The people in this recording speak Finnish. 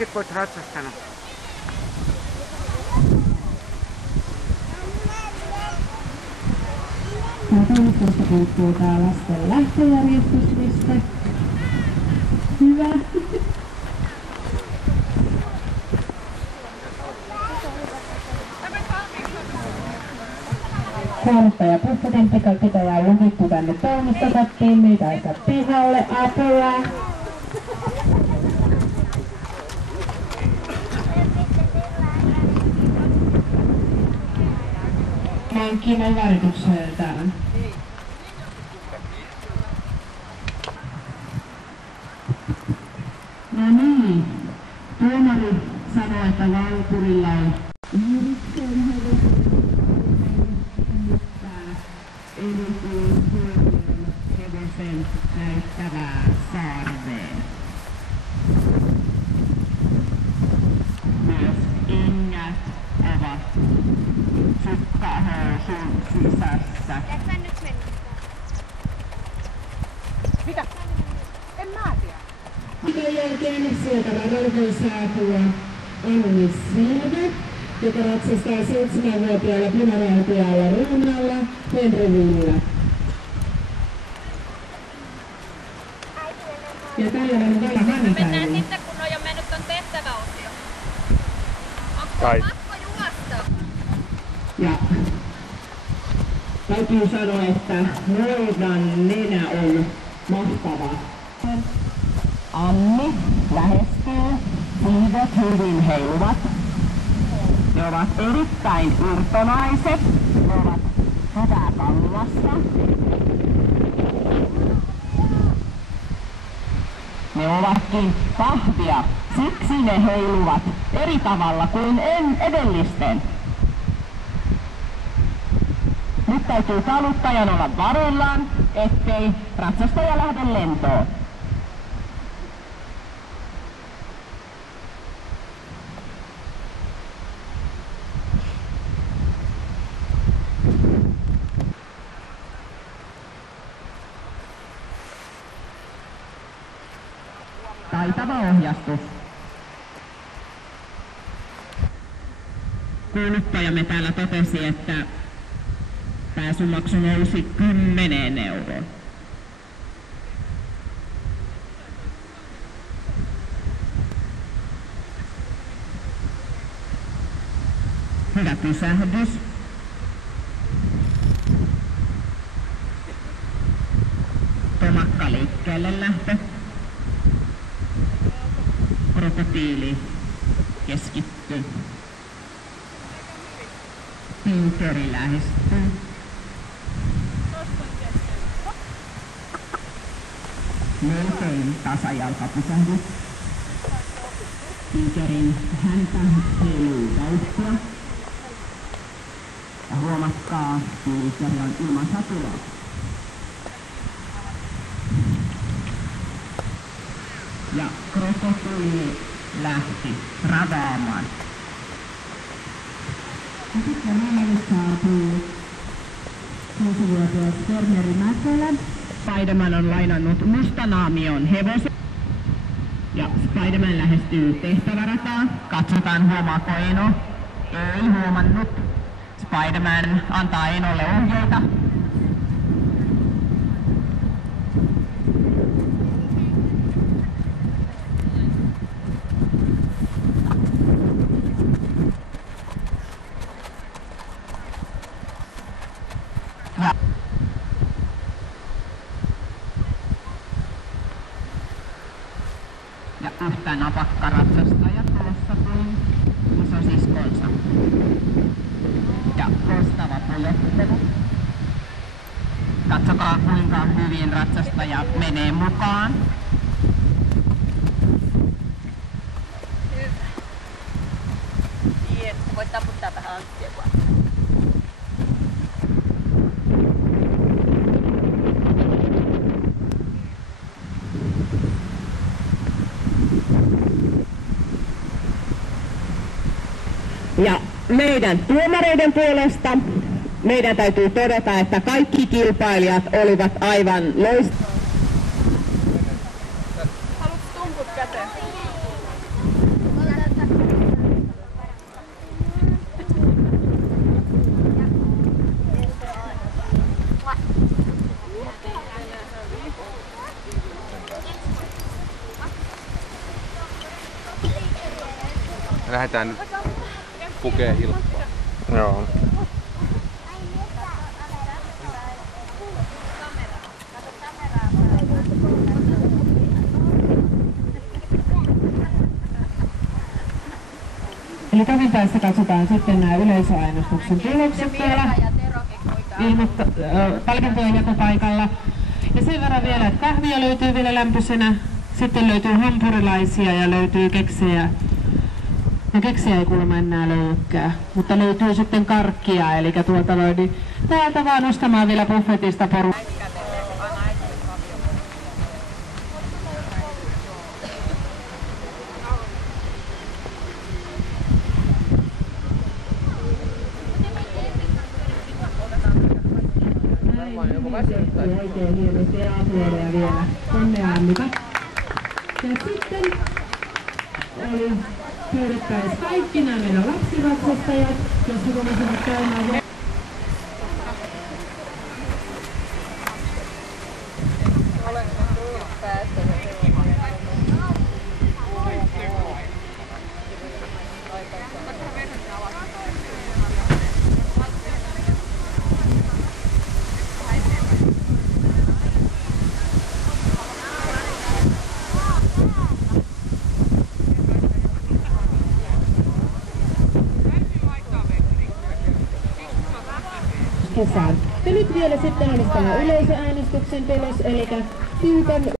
Itse olet ratsastanut. Toimistosta puuttuu tää lasten lähtöjärjestyslista. Hyvä. Huomista ja puhtatemppikapitäjä on lukittu tänne toimistokattiin, niitä ei saa pihalle, apua. Kiinan väritykseltään. No niin, tuomari sanoi, että Valkurilla on yrittäjän hevosen näyttävää sarveen. Myös kengät ovat sukkahousun sisässä. Mitä? En mä tiedä. Sen jälkeen sieltä radalla voi saapua Anni Silve, joka ratsastaa 7-vuotiaalla punarautialla ruunalla Henryvillä. Ja tällainen on vielä Hannipäivä. Mennään sitten, kun on jo mennyt ton tehtäväosio. Kai. Onko pakko juosta? Ja täytyy sanoa, että noidan nenä on mahtava. Anni lähestyy, siivet hyvin heiluvat. Ne ovat erittäin irtonaiset, ne ovat hyvää kallassa. Ne ovatkin vahvia, siksi ne heiluvat eri tavalla kuin edellisten. Nyt täytyy taluttajan olla varuillaan, ettei ratsastaja lähde lentoon. Taitava ohjastus. Kouluttajamme täällä totesi, että pääsymaksu nousi 10 euroon. Hyvä pysähdys. Tomakka liikkeelle lähtö. Krokotiili keskittyy. Pinkeri lähestyy. Melkein tasajalkapysähdys. Pinkerin häntä heiluu vauhtia. Ja huomatkaa, Pinkeri on ilman satulaa. Ja krokotiili lähti ravaamaan. Ja sitten meille saapuu 6-vuotias Berneri Mäkelä. Spiderman on lainannut mustanaamion hevosen. Ja Spiderman lähestyy tehtävärataa. Katsotaan, huomaako Eno. Ei huomannut. Spiderman antaa Enolle ohjeita. Ja yhtä napakka ratsastaja tuossa kuin isosiskonsa. Ja loistava pujottelu. Katsokaa kuinka hyvin ratsastaja menee mukaan. Niin, voit taputtaa vähän Anttia vaan. Ja meidän tuomareiden puolesta meidän täytyy todeta, että kaikki kilpailijat olivat aivan loistavia. Haluatko tumput käteen? Lähdetään nyt pukee hilppaa. Joo. Eli tovin päässä katsotaan sitten nämä yleisöainostuksen tulokset täällä palkintojen jakopaikalla. Ja sen verran vielä, että kahvia löytyy vielä lämpöisenä, sitten löytyy hampurilaisia ja löytyy keksejä. No keksejä ei kuulemma enää löydykään, mutta löytyy sitten karkkia, eli tuolta niin täältä vaan nostamaan vielä buffetista porukkaa. Oikein hienosti ja aplaudeja vielä. Onnea Annika. Ja sitten oli pyydettäisiin kaikki nämä meidän lapsivatsastajat, jossa voisivat käymään. Kesään. Ja nyt vielä sitten olisi tämä yleisöäänestyksen tulos, eli Tyypän